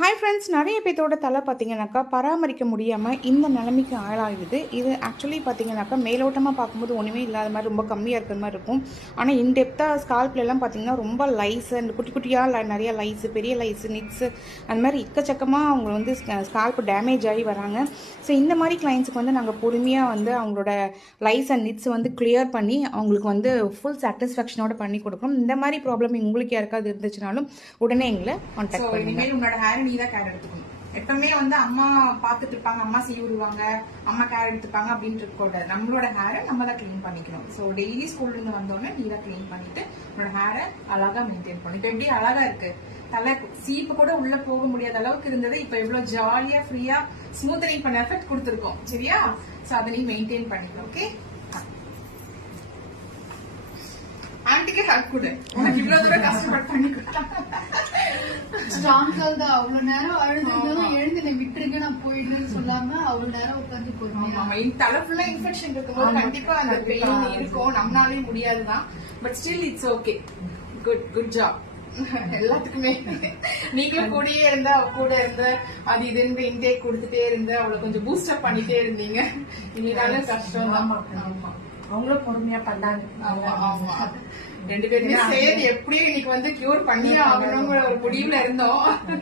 Hi friends, நிறைய பேர்த்தோட தலை பார்த்தீங்கன்னாக்கா பராமரிக்க முடியாமல் இந்த நிலைமைக்கு ஆளாகிடுது. இது ஆக்சுவலி பார்த்தீங்கன்னாக்கா மேலோட்டமாக பார்க்கும்போது ஒன்றுமே இல்லாத மாதிரி ரொம்ப கம்மியாக இருக்கிற மாதிரி இருக்கும். ஆனால் இன்டெப்த்தாக ஸ்கால்ப்லாம் பார்த்தீங்கன்னா ரொம்ப லைஸு, அந்த குட்டி குட்டியாக நிறைய லைஸு, பெரிய லைஸு, நிட்ஸு அந்த மாதிரி எக்கச்சக்கமாக அவங்க வந்து ஸ்கால்ப் டேமேஜ் ஆகி வராங்க. ஸோ இந்த மாதிரி கிளைண்ட்ஸுக்கு வந்து நாங்கள் பொறுமையாக வந்து அவங்களோட லைஸ் அண்ட் நிட்ஸ் வந்து கிளியர் பண்ணி அவங்களுக்கு வந்து ஃபுல் சாட்டிஸ்ஃபேக்ஷனோட பண்ணி கொடுக்கணும். இந்த மாதிரி ப்ராப்ளம் உங்களுக்கு யாருக்காவது இருந்துச்சுனாலும் உடனே எங்களை கான்டாக்ட் பண்ணுங்கள். உன்னோட ஹேர் நீ தான் கேர் எடுத்துக்கணும். எப்பவுமே வந்து அம்மா பாத்துட்டு இருப்பாங்க, அம்மா செய்ய விடுவாங்க, அம்மா கேர் எடுத்துப்பாங்க அப்படின்னு இருக்கக்கூடாது. நம்மளோட ஹேரை நம்ம தான் கிளீன் பண்ணிக்கணும். ஸோ டெய்லி ஸ்கூல்ல இருந்து வந்தோடனே நீ தான் கிளீன் பண்ணிட்டு உன்னோட ஹேரை அழகா மெயின்டைன் பண்ணணும். இப்ப எப்படி அழகா இருக்கு, தலை சீப்பு கூட உள்ள போக முடியாத அளவுக்கு இருந்தது. இப்ப எவ்வளவு ஜாலியா ஃப்ரீயா ஸ்மூத்தனிங் பண்ண எஃபெக்ட் கொடுத்துருக்கோம். சரியா? சோ அதை நீ மெயின்டைன் பண்ணிக்கணும். ஓகே, ஆன்டிக்கு ஹெல்ப் கொடு. உனக்கு இவ்வளவு தூரம் கஷ்டப்பட்டு பண்ணி அவ்வளவு நேரம் அழுதுதான் எழுந்து விட்டுருங்க நான் போயிடுன்னு சொல்லாம அவ்வளவு நேரம் உட்காந்து போயிருந்தேன். தலை ஃபுல்லா இன்ஃபெக்ஷன் இருக்கும்போது கண்டிப்பா அந்த பெயின் இருக்கும், நம்மளாலே முடியாதுதான். But still it's okay. Good job எல்லாத்துக்குமே. நீங்களும் கூடயே இருந்தா கூட இருந்த அது இதுன்னு இன்டேக் கொடுத்துட்டே இருந்த அவளை கொஞ்சம் பூஸ்டப் பண்ணிட்டே இருந்தீங்க. இனிதாலும் கஷ்டம் தான். ஆமா, அவங்களும் பொறுமையா பண்ணாங்க. ஆமா ஆமா, ரெண்டு பேருமே சேர்ந்து எப்படியும் இன்னைக்கு வந்து கியூர் பண்ணியே ஆகணுங்கிற ஒரு முடிவுல இருந்தோம்.